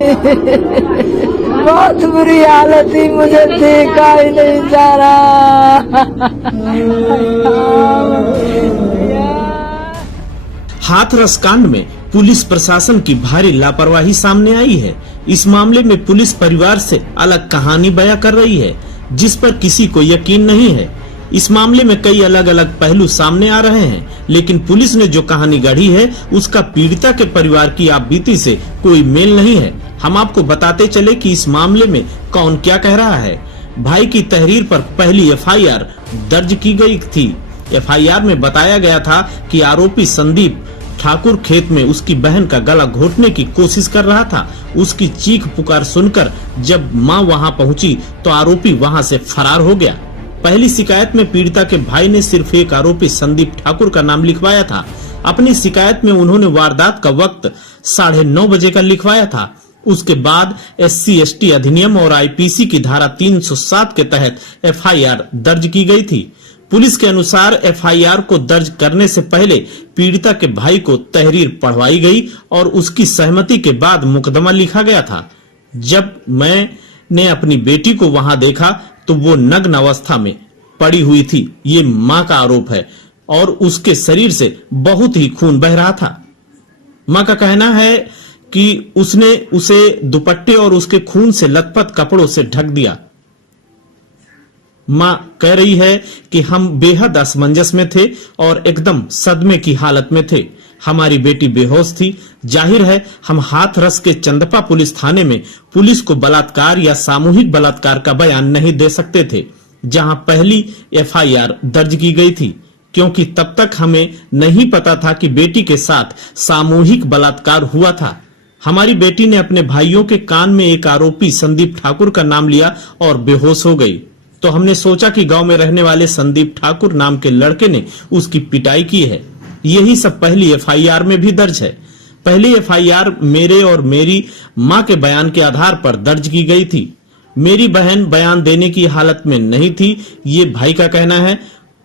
बहुत बुरी हालत थी, मुझे देखा ही नहीं जा रहा। हाथरस कांड में पुलिस प्रशासन की भारी लापरवाही सामने आई है। इस मामले में पुलिस परिवार से अलग कहानी बयां कर रही है, जिस पर किसी को यकीन नहीं है। इस मामले में कई अलग अलग पहलू सामने आ रहे हैं, लेकिन पुलिस ने जो कहानी गढ़ी है उसका पीड़िता के परिवार की आपबीती से कोई मेल नहीं है। हम आपको बताते चले कि इस मामले में कौन क्या कह रहा है। भाई की तहरीर पर पहली एफआईआर दर्ज की गई थी। एफआईआर में बताया गया था कि आरोपी संदीप ठाकुर खेत में उसकी बहन का गला घोटने की कोशिश कर रहा था। उसकी चीख पुकार सुनकर जब मां वहां पहुंची तो आरोपी वहां से फरार हो गया। पहली शिकायत में पीड़िता के भाई ने सिर्फ एक आरोपी संदीप ठाकुर का नाम लिखवाया था। अपनी शिकायत में उन्होंने वारदात का वक्त 9:30 बजे का लिखवाया था। उसके बाद SC/ST अधिनियम और IPC की धारा 307 के तहत एफआईआर दर्ज की गई थी। पुलिस के अनुसार एफआईआर को दर्ज करने से पहले पीड़िता के भाई को तहरीर पढ़वाई गई और उसकी सहमति के बाद मुकदमा लिखा गया था। जब मैंने अपनी बेटी को वहां देखा तो वो नग्न अवस्था में पड़ी हुई थी। ये मां का आरोप है और उसके शरीर से बहुत ही खून बह रहा था। मां का कहना है कि उसने उसे दुपट्टे और उसके खून से लथपथ कपड़ों से ढक दिया। मां कह रही है कि हम बेहद असमंजस में थे और एकदम सदमे की हालत में थे। हमारी बेटी बेहोश थी। जाहिर है हम हाथरस के चंदपा पुलिस थाने में पुलिस को बलात्कार या सामूहिक बलात्कार का बयान नहीं दे सकते थे, जहां पहली एफआईआर दर्ज की गई थी, क्योंकि तब तक हमें नहीं पता था कि बेटी के साथ सामूहिक बलात्कार हुआ था। हमारी बेटी ने अपने भाइयों के कान में एक आरोपी संदीप ठाकुर का नाम लिया और बेहोश हो गई। तो हमने सोचा कि गांव में रहने वाले संदीप ठाकुर नाम के लड़के ने उसकी पिटाई की है। यही सब पहली एफआईआर में भी दर्ज है। पहली एफआईआर मेरे और मेरी मां के बयान के आधार पर दर्ज की गई थी। मेरी बहन बयान देने की हालत में नहीं थी, ये भाई का कहना है।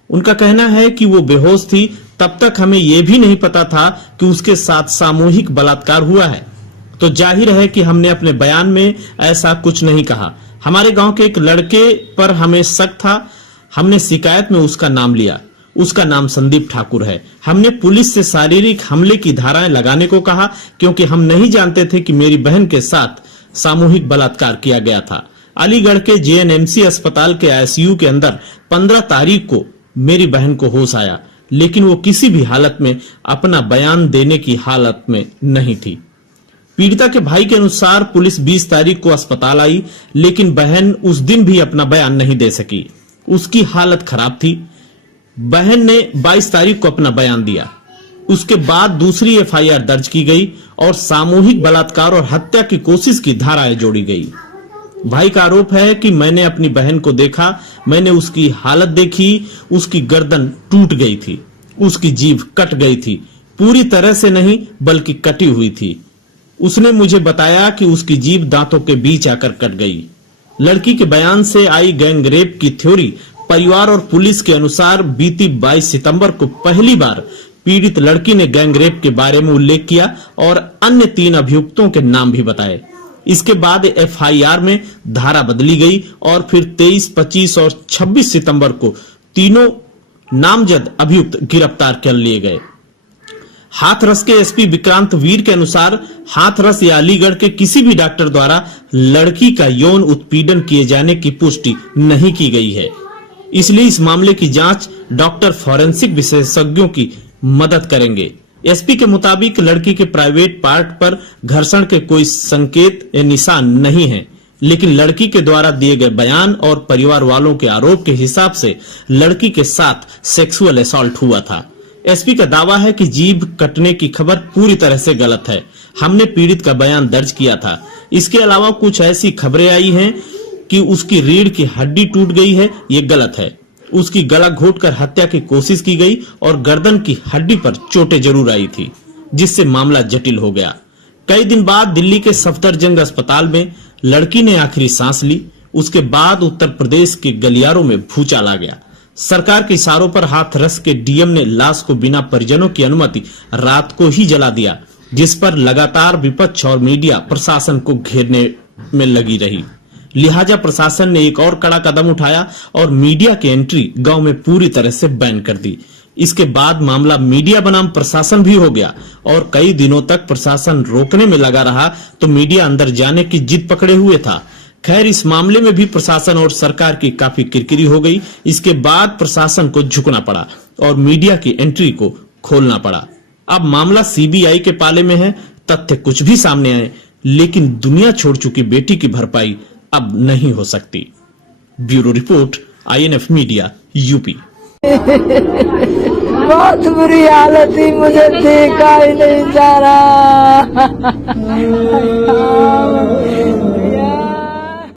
उनका कहना है कि वो बेहोश थी। तब तक हमें यह भी नहीं पता था कि उसके साथ सामूहिक बलात्कार हुआ है। तो जाहिर है कि हमने अपने बयान में ऐसा कुछ नहीं कहा। हमारे गांव के एक लड़के पर हमें शक था। हमने शिकायत में उसका नाम लिया। उसका नाम संदीप ठाकुर है। हमने पुलिस से शारीरिक हमले की धाराएं लगाने को कहा, क्योंकि हम नहीं जानते थे कि मेरी बहन के साथ सामूहिक बलात्कार किया गया था। अलीगढ़ के JNMC अस्पताल के ICU के अंदर 15 तारीख को मेरी बहन को होश आया, लेकिन वो किसी भी हालत में अपना बयान देने की हालत में नहीं थी। पीड़िता के भाई के अनुसार पुलिस 20 तारीख को अस्पताल आई, लेकिन बहन उस दिन भी अपना बयान नहीं दे सकी। उसकी हालत खराब थी। बहन ने 22 तारीख को अपना बयान दिया। उसके बाद दूसरी एफआईआर दर्ज की गई और सामूहिक बलात्कार और हत्या की कोशिश की धाराएं जोड़ी गई। भाई का आरोप है कि मैंने अपनी बहन को देखा, मैंने उसकी हालत देखी। उसकी गर्दन टूट गई थी, उसकी जीभ कट गई थी, पूरी तरह से नहीं बल्कि कटी हुई थी। उसने मुझे बताया कि उसकी जीभ दांतों के बीच आकर कट गई। लड़की के बयान से आई गैंग रेप की थ्योरी। परिवार और पुलिस के अनुसार बीती 22 सितंबर को पहली बार पीड़ित लड़की ने गैंग रेप के बारे में उल्लेख किया और अन्य 3 अभियुक्तों के नाम भी बताए। इसके बाद एफआईआर में धारा बदली गई और फिर 23, 25 और 26 सितंबर को तीनों नामजद अभियुक्त गिरफ्तार कर लिए गए। हाथरस के SP विक्रांत वीर के अनुसार हाथरस या अलीगढ़ के किसी भी डॉक्टर द्वारा लड़की का यौन उत्पीड़न किए जाने की पुष्टि नहीं की गई है। इसलिए इस मामले की जांच डॉक्टर फॉरेंसिक विशेषज्ञों की मदद करेंगे। SP के मुताबिक लड़की के प्राइवेट पार्ट पर घर्षण के कोई संकेत या निशान नहीं है, लेकिन लड़की के द्वारा दिए गए बयान और परिवार वालों के आरोप के हिसाब से लड़की के साथ सेक्सुअल असॉल्ट हुआ था। SP का दावा है कि जीभ कटने की खबर पूरी तरह से गलत है। हमने पीड़ित का बयान दर्ज किया था। इसके अलावा कुछ ऐसी खबरें आई हैं कि उसकी रीढ़ की हड्डी टूट गई है, ये गलत है। उसकी गला घोटकर हत्या की कोशिश की गई और गर्दन की हड्डी पर चोटें जरूर आई थी, जिससे मामला जटिल हो गया। कई दिन बाद दिल्ली के सफदरजंग अस्पताल में लड़की ने आखिरी सांस ली। उसके बाद उत्तर प्रदेश के गलियारों में भूचाल आ गया। सरकार के इशारों पर हाथरस के DM ने लाश को बिना परिजनों की अनुमति रात को ही जला दिया। जिस पर लगातार विपक्ष और मीडिया प्रशासन को घेरने में लगी रही। लिहाजा प्रशासन ने एक और कड़ा कदम उठाया और मीडिया की एंट्री गांव में पूरी तरह से बैन कर दी। इसके बाद मामला मीडिया बनाम प्रशासन भी हो गया और कई दिनों तक प्रशासन रोकने में लगा रहा तो मीडिया अंदर जाने की जिद पकड़े हुए था। खैर, इस मामले में भी प्रशासन और सरकार की काफी किरकिरी हो गई। इसके बाद प्रशासन को झुकना पड़ा और मीडिया की एंट्री को खोलना पड़ा। अब मामला सीबीआई के पाले में है। तथ्य कुछ भी सामने आए, लेकिन दुनिया छोड़ चुकी बेटी की भरपाई अब नहीं हो सकती। Bureau report, INF media, UP. बहुत बुरी हालत थी, मुझे देखा ही नहीं जा रहा।